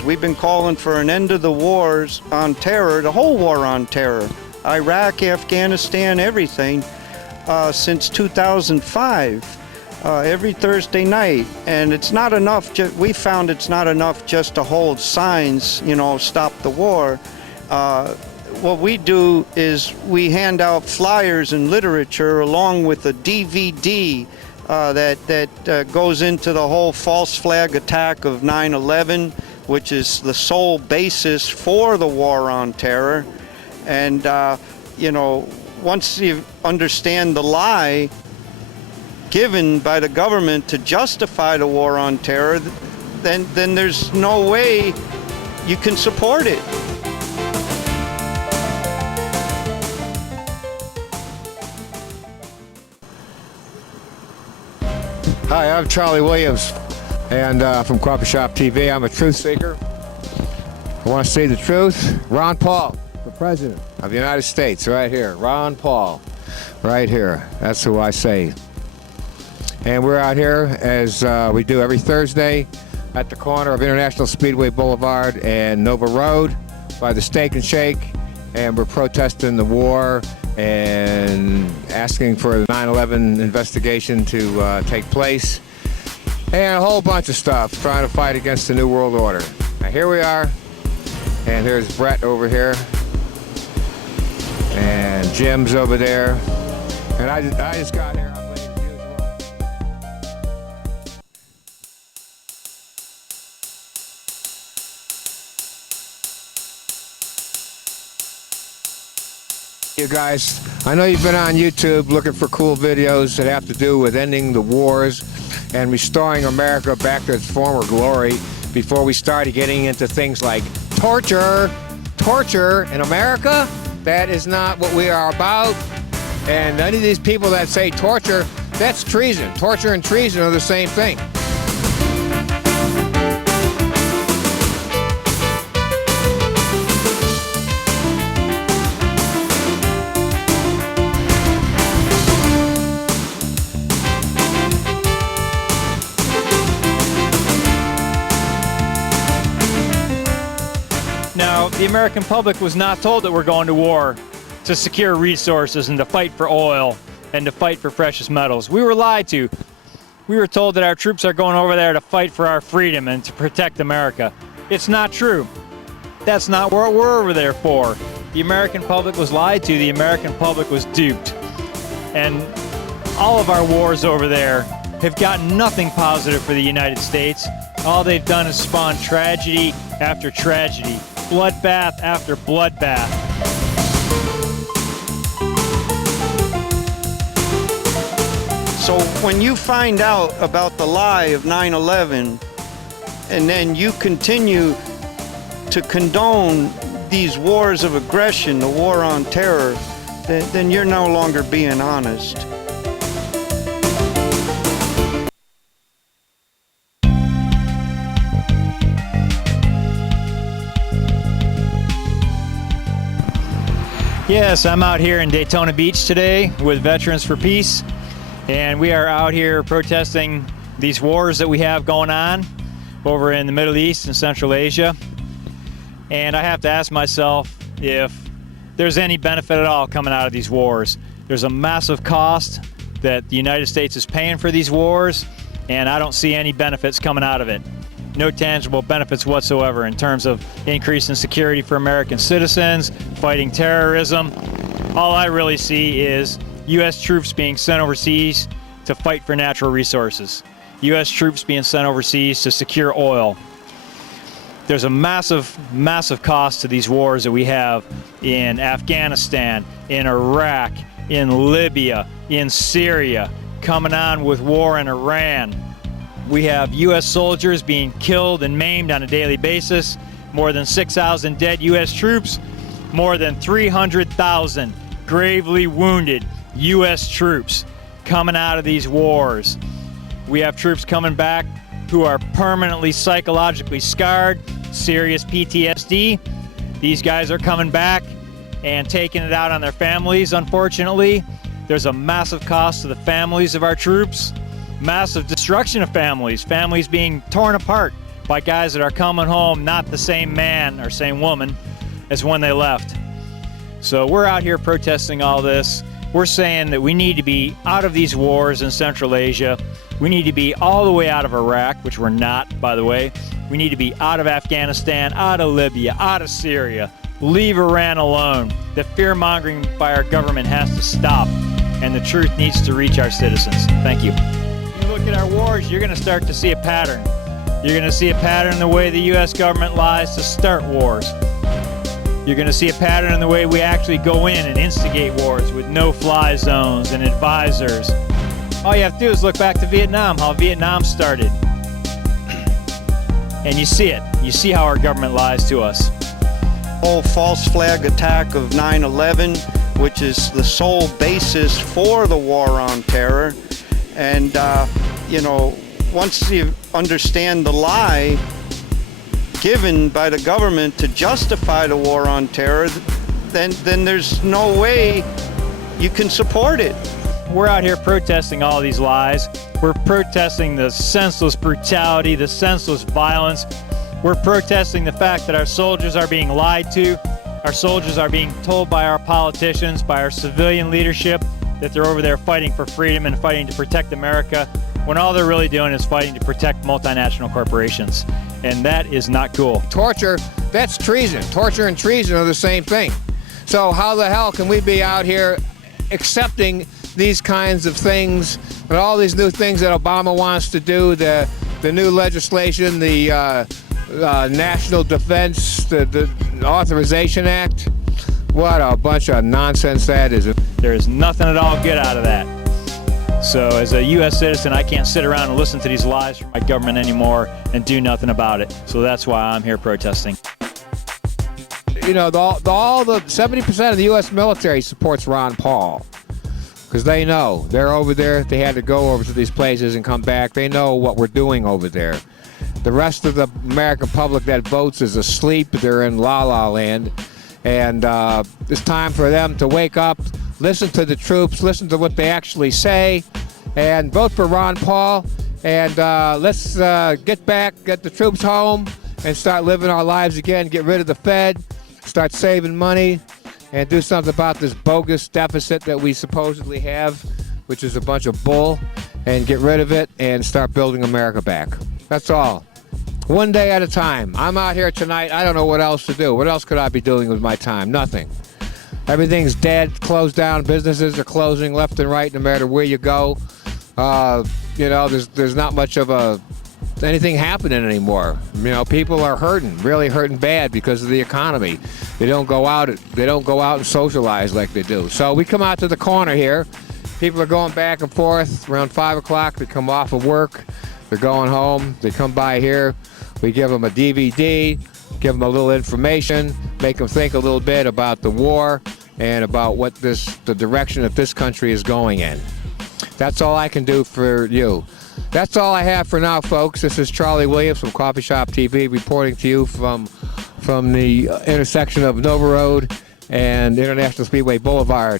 years. We've been calling for an end of the wars on terror, the whole war on terror, Iraq, Afghanistan, everything, since 2005. Every Thursday night, and it's not enough. We found it's not enough just to hold signs, you know, stop the war. What we do is we hand out flyers and literature along with a DVD that goes into the whole false flag attack of 9/11, which is the sole basis for the war on terror. And you know, once you understand the lie given by the government to justify the war on terror, then there's no way you can support it. Hi, I'm Charlie Williams, and from Coffee Shop TV. I'm a truth seeker. I want to say the truth. Ron Paul, the President of the United States, right here. Ron Paul, right here. That's who I say. And we're out here, as we do every Thursday, at the corner of International Speedway Boulevard and Nova Road by the Steak and Shake, and we're protesting the war and asking for the 9/11 investigation to take place, and a whole bunch of stuff, trying to fight against the New World Order. Now here we are, and here's Brett over here, and Jim's over there, and I just got here. You guys, I know you've been on YouTube looking for cool videos that have to do with ending the wars and restoring America back to its former glory before we started getting into things like torture in America. That is not what we are about. And none of these people that say torture, that's treason. Torture and treason are the same thing. Now, the American public was not told that we're going to war to secure resources and to fight for oil and to fight for precious metals. We were lied to. We were told that our troops are going over there to fight for our freedom and to protect America. It's not true. That's not what we're over there for. The American public was lied to. The American public was duped. And all of our wars over there have gotten nothing positive for the United States. All they've done is spawn tragedy after tragedy, bloodbath after bloodbath. So when you find out about the lie of 9/11 and then you continue to condone these wars of aggression, the war on terror, then you're no longer being honest. Yes, I'm out here in Daytona Beach today with Veterans for Peace, and we are out here protesting these wars that we have going on over in the Middle East and Central Asia. And I have to ask myself if there's any benefit at all coming out of these wars. There's a massive cost that the United States is paying for these wars, and I don't see any benefits coming out of it. No tangible benefits whatsoever in terms of increasing security for American citizens, fighting terrorism. All I really see is U.S. troops being sent overseas to fight for natural resources. U.S. troops being sent overseas to secure oil. There's a massive, massive cost to these wars that we have in Afghanistan, in Iraq, in Libya, in Syria, coming on with war in Iran. We have U.S. soldiers being killed and maimed on a daily basis, more than 6,000 dead U.S. troops, more than 300,000 gravely wounded U.S. troops coming out of these wars. We have troops coming back who are permanently psychologically scarred, serious PTSD. These guys are coming back and taking it out on their families, unfortunately. There's a massive cost to the families of our troops. Massive destruction of families, families being torn apart by guys that are coming home not the same man or same woman as when they left. So we're out here protesting all this. We're saying that we need to be out of these wars in Central Asia. We need to be all the way out of Iraq, which we're not, by the way. We need to be out of Afghanistan, out of Libya, out of Syria. Leave Iran alone. The fear-mongering by our government has to stop, and the truth needs to reach our citizens. Thank you. You look at our wars, you're going to start to see a pattern. You're going to see a pattern in the way the U.S. government lies to start wars. You're going to see a pattern in the way we actually go in and instigate wars with no-fly zones and advisors. All you have to do is look back to Vietnam, how Vietnam started. And you see it. You see how our government lies to us. Whole false flag attack of 9/11, which is the sole basis for the war on terror. And, you know, once you understand the lie given by the government to justify the war on terror, then there's no way you can support it. We're out here protesting all these lies. We're protesting the senseless brutality, the senseless violence. We're protesting the fact that our soldiers are being lied to. Our soldiers are being told by our politicians, by our civilian leadership, that they're over there fighting for freedom and fighting to protect America, when all they're really doing is fighting to protect multinational corporations. And that is not cool. Torture, that's treason. Torture and treason are the same thing. So how the hell can we be out here accepting these kinds of things and all these new things that Obama wants to do, the new legislation, the National Defense, the Authorization Act? What a bunch of nonsense that is. There is nothing at all good out of that. So as a U.S. citizen, I can't sit around and listen to these lies from my government anymore and do nothing about it. So that's why I'm here protesting. You know, all the 70% of the U.S. military supports Ron Paul because they know they're over there. They had to go over to these places and come back. They know what we're doing over there. The rest of the American public that votes is asleep. They're in la-la land. And it's time for them to wake up, listen to the troops, listen to what they actually say, and vote for Ron Paul. And let's get the troops home and start living our lives again, get rid of the Fed, start saving money, and do something about this bogus deficit that we supposedly have, which is a bunch of bull, and get rid of it and start building America back. That's all. One day at a time. I'm out here tonight. I don't know what else to do. What else could I be doing with my time? Nothing. Everything's dead, closed down. Businesses are closing left and right no matter where you go. You know, there's not much of anything happening anymore. You know, people are hurting, really hurting bad because of the economy. They don't go out and socialize like they do. So we come out to the corner here. People are going back and forth around 5 o'clock. They come off of work. They're going home. They come by here. We give them a DVD, give them a little information, make them think a little bit about the war and about what the direction that this country is going in. That's all I can do for you. That's all I have for now, folks. This is Charlie Williams from Coffee Shop TV reporting to you from the intersection of Nova Road and International Speedway Boulevard.